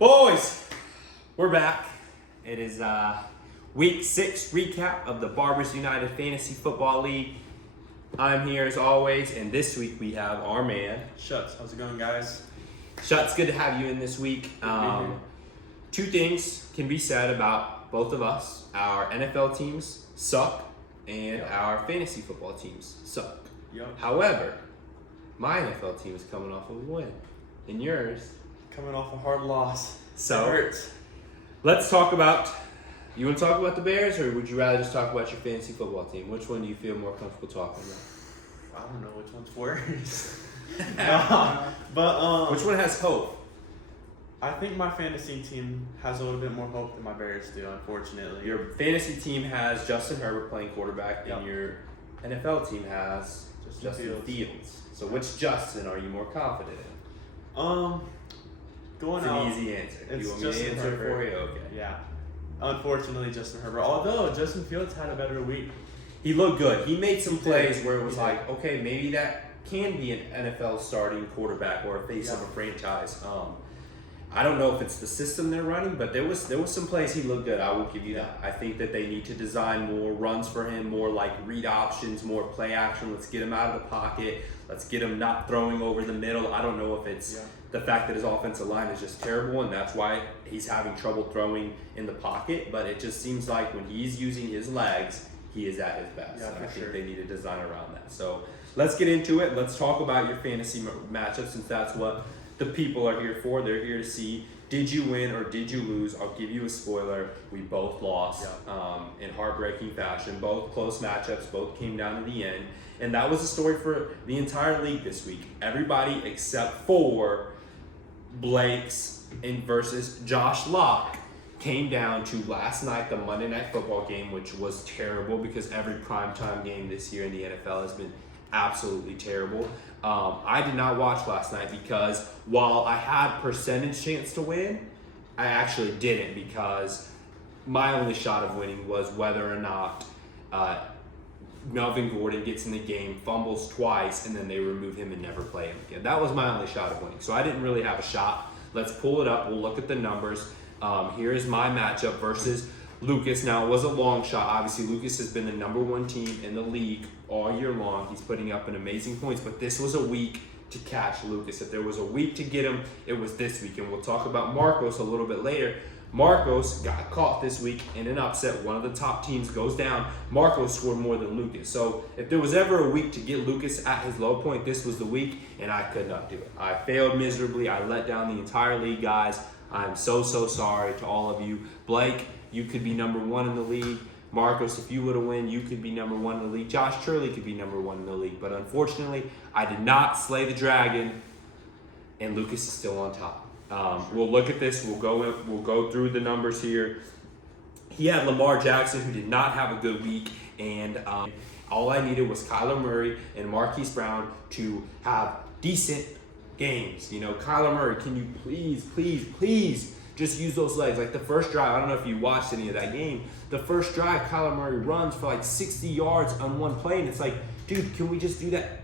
Boys, we're back. It is week 6 recap of the Barbers United Fantasy Football League. I'm here as always, and this week we have our man Shuts. How's it going, guys? Shuts. Good to have you in this week. Two things can be said about both of us. Our NFL teams suck, and our fantasy football teams suck. However, my NFL team is coming off of a win, and yours Coming off a hard loss. So, it hurts. Let's talk about. You want to talk about the Bears, or would you rather just talk about your fantasy football team? Which one do you feel more comfortable talking about? I don't know which one's worse. But which one has hope? I think my fantasy team has a little bit more hope than my Bears do, unfortunately. Your fantasy team has Justin Herbert playing quarterback, and your NFL team has Justin Fields. So which Justin are you more confident in? Going it's out, an easy answer. It's you want me Justin to answer Herbert. for you? Okay. Yeah. Unfortunately, Justin Herbert. Although Justin Fields had a better week. He looked good. He made some plays where it was He like, okay, maybe that can be an NFL starting quarterback or a face of a franchise. I don't know if it's the system they're running, but there was some plays he looked good. I will give you that. I think that they need to design more runs for him, more like read options, more play action. Let's get him out of the pocket. Let's get him not throwing over the middle. I don't know if it's the fact that his offensive line is just terrible, and that's why he's having trouble throwing in the pocket. But it just seems like when he's using his legs, he is at his best. Yeah, and I think sure. they need to design around that. So let's get into it. Let's talk about your fantasy matchups, since that's what the people are here for. They're here to see, did you win or did you lose? I'll give you a spoiler. We both lost in heartbreaking fashion. Both close matchups. Both came down to the end. And that was the story for the entire league this week. Everybody except for Blake's versus Josh Locke came down to last night, the Monday Night Football game, which was terrible because every primetime game this year in the NFL has been absolutely terrible. I did not watch last night because while I had percentage chance to win, I actually didn't, because my only shot of winning was whether or not Melvin Gordon gets in the game, fumbles twice, and then they remove him and never play him again. That was my only shot of winning. So I didn't really have a shot. Let's pull it up. We'll look at the numbers. Here is my matchup versus Lucas. Now, it was a long shot. Obviously, Lucas has been the number 1 team in the league all year long. He's putting up an amazing points, but this was a week to catch Lucas. If there was a week to get him, it was this week. And we'll talk about Marcos a little bit later. Marcos got caught this week in an upset. One of the top teams goes down. Marcos scored more than Lucas. So if there was ever a week to get Lucas at his low point, this was the week, and I could not do it. I failed miserably. I let down the entire league, guys. I'm so sorry to all of you. Blake, you could be number 1 in the league. Marcos, if you would have won, you could be number 1 in the league. Josh Turley could be number 1 in the league. But unfortunately, I did not slay the dragon, and Lucas is still on top. We'll look at this. We'll go through the numbers here. He had Lamar Jackson, who did not have a good week, and all I needed was Kyler Murray and Marquise Brown to have decent games. You know, Kyler Murray, can you please just use those legs? Like the first drive, I don't know if you watched any of that game. The first drive, Kyler Murray runs for like 60 yards on one play, and it's like, dude, can we just do that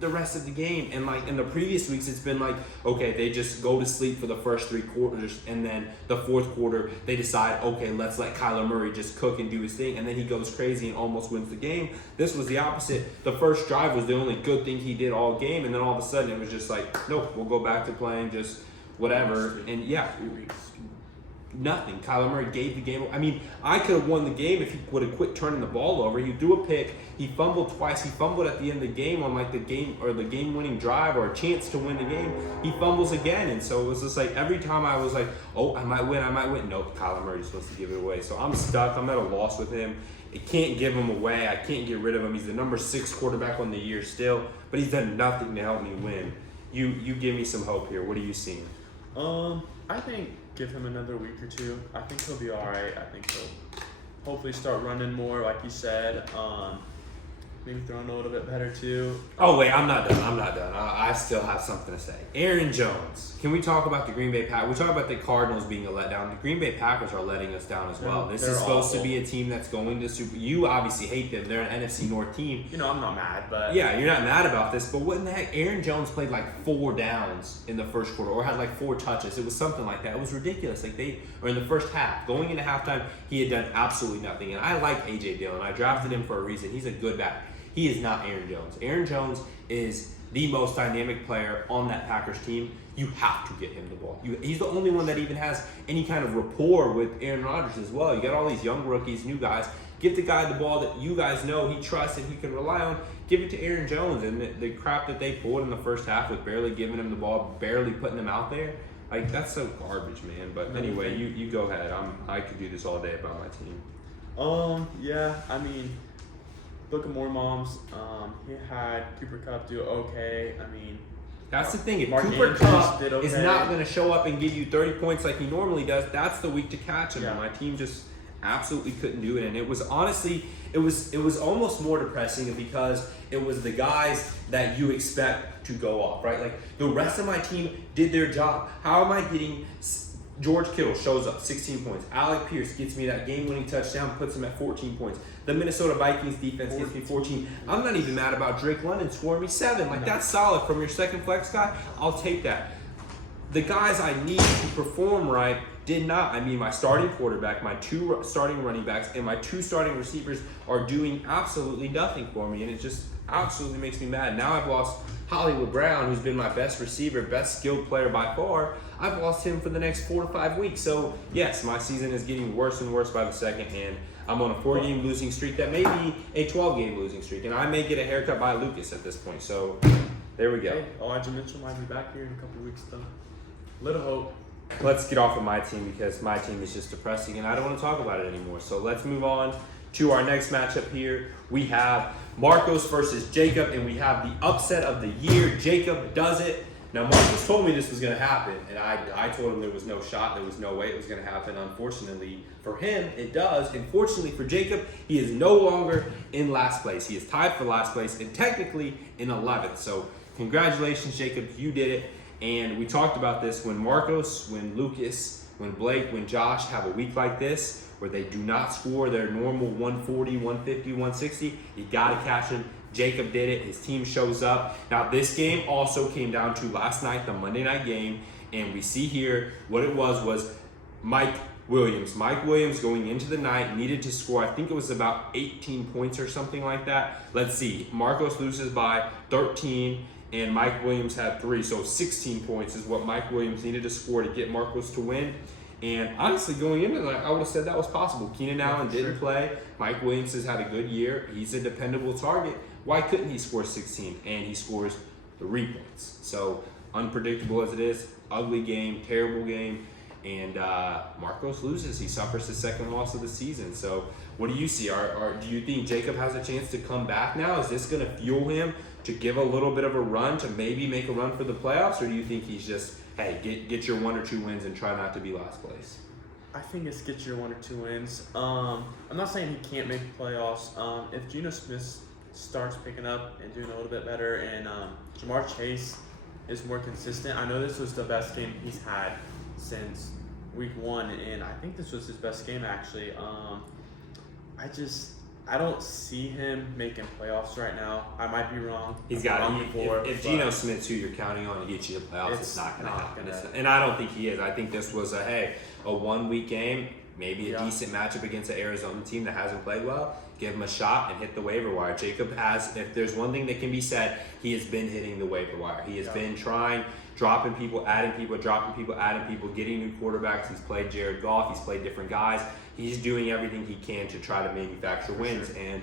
the rest of the game? And like in the previous weeks, it's been like, okay, they just go to sleep for the first 3 quarters, and then the 4th quarter they decide, okay, let's let Kyler Murray just cook and do his thing, and then he goes crazy and almost wins the game. This was the opposite. The first drive was the only good thing he did all game, and then all of a sudden it was just like, nope, we'll go back to playing just whatever. And nothing. Kyler Murray gave the game. I mean, I could have won the game if he would have quit turning the ball over. He threw a pick. He fumbled twice. He fumbled at the end of the game on like the game-winning drive or a chance to win the game. He fumbles again, and so it was just like every time I was like, oh, I might win. Nope, Kyler Murray's supposed to give it away. So I'm stuck. I'm at a loss with him. I can't give him away. I can't get rid of him. He's the number 6 quarterback on the year still, but he's done nothing to help me win. You give me some hope here. What are you seeing? I think give him another week or 2. I think he'll be all right. I think he'll hopefully start running more, like you said. maybe throwing a little bit better too. Oh wait, I'm not done. I still have something to say. Aaron Jones. Can we talk about the Green Bay Packers? We talk about the Cardinals being a letdown. The Green Bay Packers are letting us down as well. This They're is supposed awful. to be a team that's going to Super. You obviously hate them. They're an NFC North team. You know, I'm not mad, but Yeah, you're not mad about this, but what in the heck? Aaron Jones played like 4 downs in the first quarter, or had like 4 touches. It was something like that. It was ridiculous. Or in the first half, going into halftime, he had done absolutely nothing. And I like AJ Dillon. I drafted him for a reason. He's a good back. He is not Aaron Jones. Aaron Jones is the most dynamic player on that Packers team. You have to get him the ball. He's the only one that even has any kind of rapport with Aaron Rodgers as well. You got all these young rookies, new guys. Give the guy the ball that you guys know he trusts and he can rely on. Give it to Aaron Jones. And the crap that they pulled in the first half with barely giving him the ball, barely putting him out there, like that's so garbage, man. But anyway, you go ahead. I could do this all day about my team. Yeah, I mean, look at more moms. He had Cooper Kupp do okay. I mean, That's the thing. If Mark Cooper Andrews Kupp did okay. is not going to show up and give you 30 points like he normally does, that's the week to catch him. Yeah. And my team just absolutely couldn't do it. And it was honestly, it was almost more depressing because it was the guys that you expect to go off, right? Like the rest of my team did their job. How am I getting? George Kittle shows up, 16 points. Alec Pierce gets me that game-winning touchdown, puts him at 14 points. The Minnesota Vikings defense gets me 14. I'm not even mad about Drake London scoring me 7. Like, that's solid from your second flex guy. I'll take that. The guys I need to perform right did not. I mean, my starting quarterback, my 2 starting running backs, and my 2 starting receivers are doing absolutely nothing for me, and it just absolutely makes me mad. Now I've lost Hollywood Brown, who's been my best receiver, best skilled player by far. I've lost him for the next 4 to 5 weeks. So, yes, my season is getting worse and worse by the second, and I'm on a 4-game losing streak that may be a 12-game losing streak, and I may get a haircut by Lucas at this point. So, there we go. hey, Elijah Mitchell might be back here in a couple of weeks, though. Little hope. Let's get off of my team because my team is just depressing, and I don't want to talk about it anymore. So, let's move on to our next matchup here. We have Marcos versus Jacob, and we have the upset of the year. Jacob does it. Now, Marcos told me this was going to happen, and I told him there was no shot, there was no way it was going to happen. Unfortunately for him, it does. And fortunately for Jacob, he is no longer in last place. He is tied for last place and technically in 11th. So, congratulations, Jacob. You did it. And we talked about this when Marcos, when Lucas, when Blake, when Josh have a week like this where they do not score their normal 140, 150, 160, you got to catch them. Jacob did it. His team shows up. Now, this game also came down to last night, the Monday night game, and we see here what it was Mike Williams. Mike Williams going into the night needed to score, I think it was about 18 points or something like that. Let's see. Marcos loses by 13, and Mike Williams had 3, so 16 points is what Mike Williams needed to score to get Marcos to win. And honestly, going into that, I would have said that was possible. Keenan Allen didn't play. Mike Williams has had a good year. He's a dependable target. Why couldn't he score 16? And he scores 3 points. So, unpredictable as it is, ugly game, terrible game. And Marcos loses. He suffers his second loss of the season. So, what do you see? Do you think Jacob has a chance to come back now? Is this going to fuel him to give a little bit of a run, to maybe make a run for the playoffs? Or do you think he's just, hey, get your 1 or 2 wins and try not to be last place? I think it's get your 1 or 2 wins. I'm not saying he can't make the playoffs. If Geno Smith starts picking up and doing a little bit better, and Jamar Chase is more consistent. I know this was the best game he's had since week 1, and I think this was his best game actually. I don't see him making playoffs right now. I might be wrong. He's got it. If Geno Smith's who you're counting on to get you to playoffs, it's not going to happen. And I don't think he is. I think this was a 1-week game, maybe a decent matchup against an Arizona team that hasn't played well. Give him a shot and hit the waiver wire. Jacob has, if there's one thing that can be said, he has been hitting the waiver wire. He has been trying, dropping people, adding people, adding people, getting new quarterbacks. He's played Jared Goff. He's played different guys. He's doing everything he can to try to manufacture wins. And,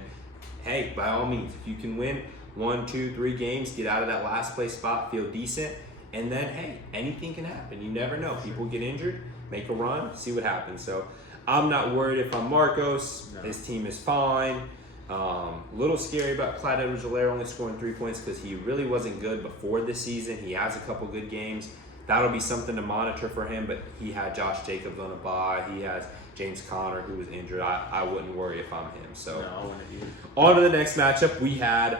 hey, by all means, if you can win 1, 2, 3 games, get out of that last place spot, feel decent, and then, hey, anything can happen. You never know. People get injured, make a run, see what happens. So, I'm not worried if I'm Marcos. No. His team is fine. A little scary about Clyde Edwards-Helaire only scoring 3 points because he really wasn't good before this season. He has a couple good games. that'll be something to monitor for him. But he had Josh Jacobs on a bye. He has James Conner, who was injured. I wouldn't worry if I'm him. So No, I wouldn't either. on to the next matchup. We had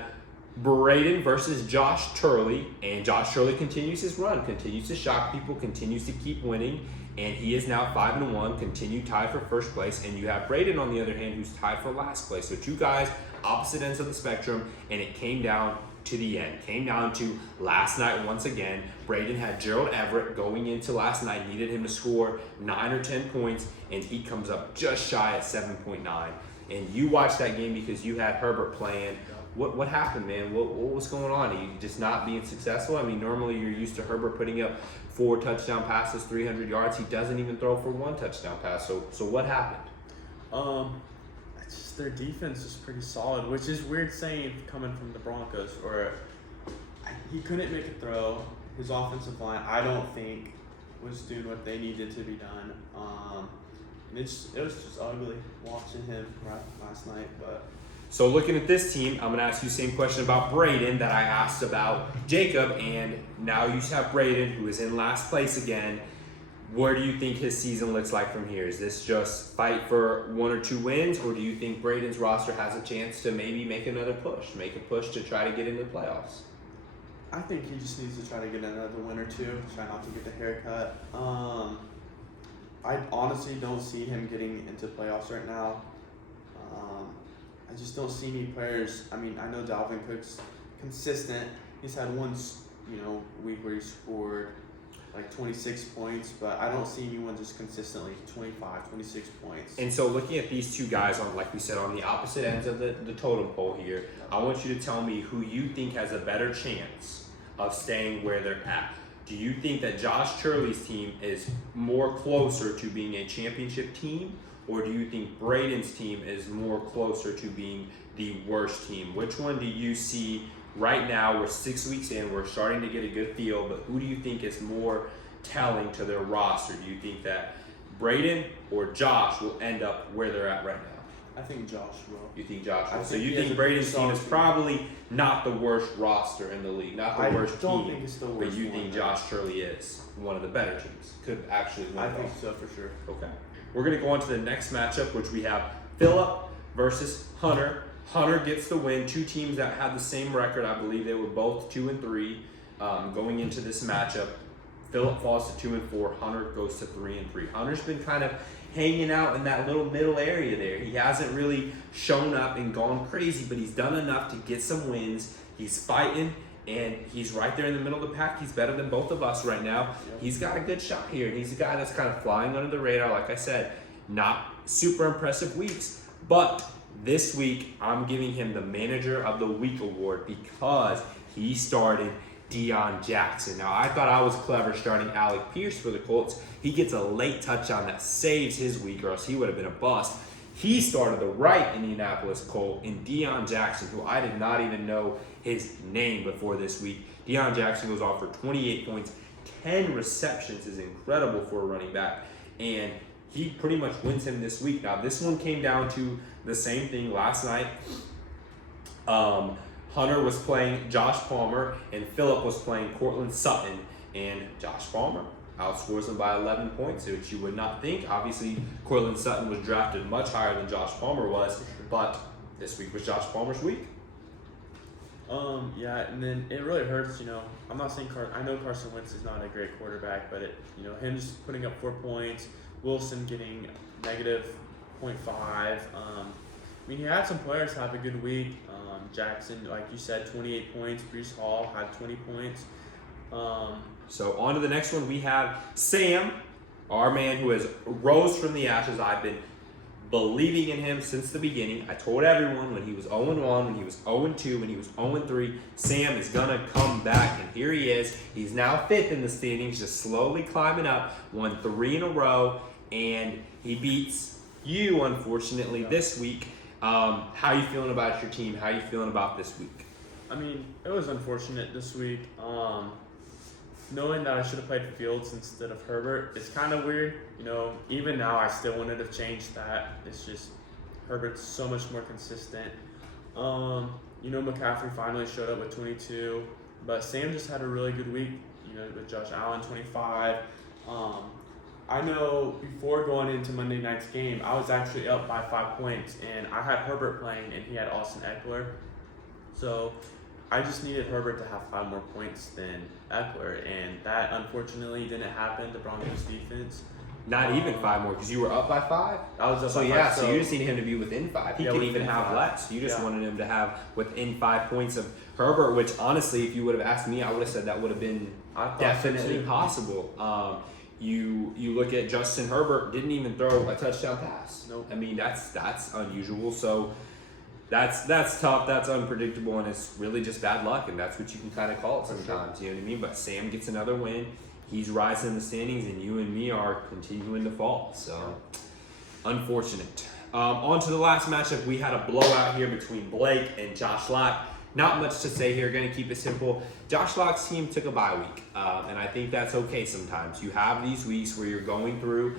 Braden versus Josh Turley, and Josh Turley continues his run, continues to shock people, continues to keep winning, and he is now 5-1, continue tied for first place. And you have Braden on the other hand, who's tied for last place. So two guys opposite ends of the spectrum, and it came down to the end. Came down to last night once again. Braden had Gerald Everett going into last night, needed him to score 9 or 10 points, and he comes up just shy at 7.9. And you watched that game because you had Herbert playing. What happened, man? What was going on? Are you just not being successful? I mean, normally you're used to Herbert putting up 4 touchdown passes, 300 yards. He doesn't even throw for 1 touchdown pass. So what happened? It's just their defense is pretty solid, which is weird saying coming from the Broncos. He couldn't make a throw. His offensive line, I don't think, was doing what they needed to be done. It was just ugly watching him last night, but. So looking at this team, I'm going to ask you the same question about Braden that I asked about Jacob, and now you have Braden, who is in last place again. Where do you think his season looks like from here? Is this just fight for 1 or 2 wins, or do you think Braden's roster has a chance to maybe make another push, make a push to try to get into the playoffs? I think he just needs to try to get another win or 2, try not to get the haircut. I honestly don't see him getting into playoffs right now. I just don't see any players. I mean, I know Dalvin Cook's consistent. He's had one, week where he scored like 26 points, but I don't see anyone just consistently 25, 26 points. And so looking at these two guys on, like we said, on the opposite ends of the totem pole here, I want you to tell me who you think has a better chance of staying where they're at. Do you think that Josh Turley's team is more closer to being a championship team, or do you think Braden's team is more closer to being the worst team? Which one do you see right now? We're 6 weeks in, we're starting to get a good feel, but who do you think is more telling to their roster? Do you think that Braden or Josh will end up where they're at right now? I think Josh will. You think Josh will? So think you he think has a Braden's team solid is team. probably not the worst roster in the league, not the worst I don't team, think it's the but worst you one. think Josh Turley is one of the better teams, could actually win I it think all. so for sure. Okay. We're going to go on to the next matchup, which we have Phillip versus Hunter. Hunter gets the win. Two teams that had the same record. I believe they were both 2-3 going into this matchup. Phillip falls to 2-4. Hunter goes to 3-3. Hunter's been kind of hanging out in that little middle area there. He hasn't really shown up and gone crazy, but he's done enough to get some wins. He's fighting, and he's right there in the middle of the pack. He's better than both of us right now. Yep. He's got a good shot here. He's a guy that's kind of flying under the radar. Like I said, not super impressive weeks, but this week I'm giving him the Manager of the Week award because he started Deion Jackson. Now, I thought I was clever starting Alec Pierce for the Colts. He gets a late touchdown that saves his week, or else he would have been a bust. He started the right Indianapolis Colt in Deion Jackson, who I did not even know his name before this week. Deion Jackson goes off for 28 points, 10 receptions is incredible for a running back, and he pretty much wins him this week. Now, this one came down to the same thing last night. Hunter was playing Josh Palmer, and Phillip was playing Cortland Sutton, and Josh Palmer outscores him by 11 points, which you would not think. Obviously, Cortland Sutton was drafted much higher than Josh Palmer was, but this week was Josh Palmer's week. Yeah, and then it really hurts, I'm not saying I know Carson Wentz is not a great quarterback, but him just putting up 4 points, Wilson getting negative 0.5. He had some players have a good week. Jackson, like you said, 28 points. Breece Hall had 20 points. So on to the next one, we have Sam, our man who has rose from the ashes. I've been believing in him since the beginning. I told everyone when he was 0-1, when he was 0-2, when he was 0-3, Sam is going to come back, and here he is. He's now 5th in the standings, just slowly climbing up, won 3 in a row, and he beats you, unfortunately, this week. How you feeling about your team? How you feeling about this week? It was unfortunate this week. Knowing that I should have played Fields instead of Herbert, it's kind of weird. Even now I still wouldn't have changed that. It's just Herbert's so much more consistent. McCaffrey finally showed up with 22, but Sam just had a really good week. with Josh Allen 25. I know before going into Monday night's game, I was actually up by 5 points, and I had Herbert playing, and he had Austin Eckler. So I just needed Herbert to have 5 more points than Eckler, and that unfortunately didn't happen. The Broncos defense. Not even 5 more, because you were up by 5. I was up So by yeah, 5, so you just needed him to be within 5. He Yeah, could within even have 5. less. You just Yeah. wanted him to have within 5 points of Herbert, which honestly, if you would have asked me, I would have said that would have been I thought so, definitely too. possible. You look at Justin Herbert, didn't even throw a touchdown pass. Nope. I mean, that's unusual. So that's tough. That's unpredictable, and it's really just bad luck, and that's what you can kind of call it sometimes. You know what I mean? But Sam gets another win. He's rising in the standings, and you and me are continuing to fall. So unfortunate. On to the last matchup. We had a blowout here between Blake and Josh Locke. Not much to say here. Going to keep it simple. Josh Locke's team took a bye week, and I think that's okay sometimes. You have these weeks where you're going through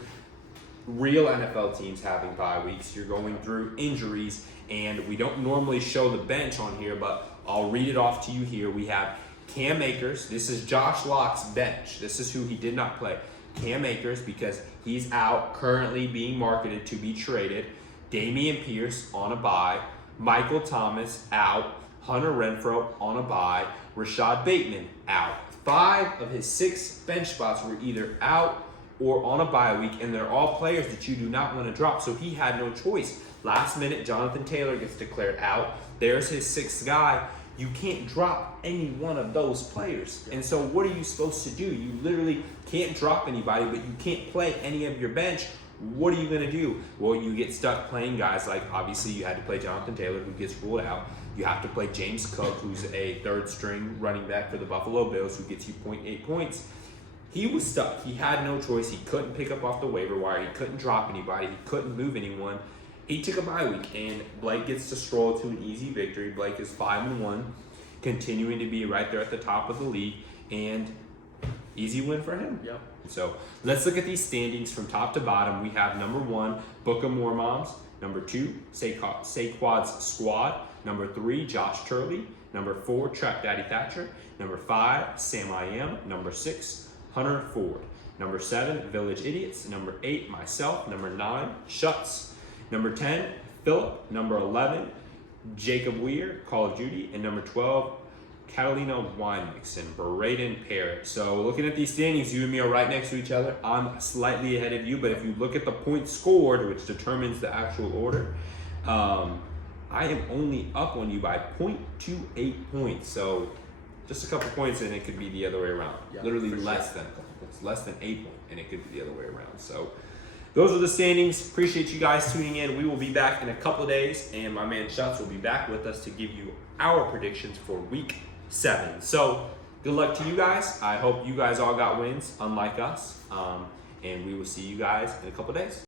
real NFL teams having bye weeks. You're going through injuries, and we don't normally show the bench on here, but I'll read it off to you here. We have Cam Akers. This is Josh Locke's bench. This is who he did not play. Cam Akers, because he's out, currently being marketed to be traded. Damian Pierce on a bye. Michael Thomas out. Hunter Renfrow on a bye. Rashad Bateman out. 5 of his 6 bench spots were either out or on a bye week, and they're all players that you do not want to drop, so he had no choice. Last minute, Jonathan Taylor gets declared out. There's his 6th guy. You can't drop any one of those players. And so what are you supposed to do? You literally can't drop anybody, but you can't play any of your bench. What are you going to do? Well, you get stuck playing guys like, obviously, you had to play Jonathan Taylor, who gets ruled out. You have to play James Cook, who's a 3rd string running back for the Buffalo Bills, who gets you 0.8 points. He was stuck. He had no choice. He couldn't pick up off the waiver wire. He couldn't drop anybody. He couldn't move anyone. He took a bye week, and Blake gets to stroll to an easy victory. Blake is 5-1, continuing to be right there at the top of the league, and easy win for him. Yep. So let's look at these standings from top to bottom. We have number 1, Book of More Moms. Number 2, Saquad's Squad. Number 3, Josh Turley. Number 4, Trap Daddy Thatcher. Number 5, Sam I Am. Number 6, Hunter Ford. Number 7, Village Idiots. Number 8, myself. Number 9, Shuts. Number 10, Philip. Number 11, Jacob Weir, Call of Duty. And number 12, Catalina Wine Mix and Braden Parrott. So looking at these standings, you and me are right next to each other. I'm slightly ahead of you, but if you look at the points scored, which determines the actual order, I am only up on you by 0.28 points. So just a couple points and it could be the other way around. Yeah, Literally for less sure. than a couple points, less than 8 points, and it could be the other way around. So those are the standings. Appreciate you guys tuning in. We will be back in a couple of days, and my man Shuts will be back with us to give you our predictions for week 7. So good luck to you guys. I hope you guys all got wins, unlike us. And we will see you guys in a couple of days.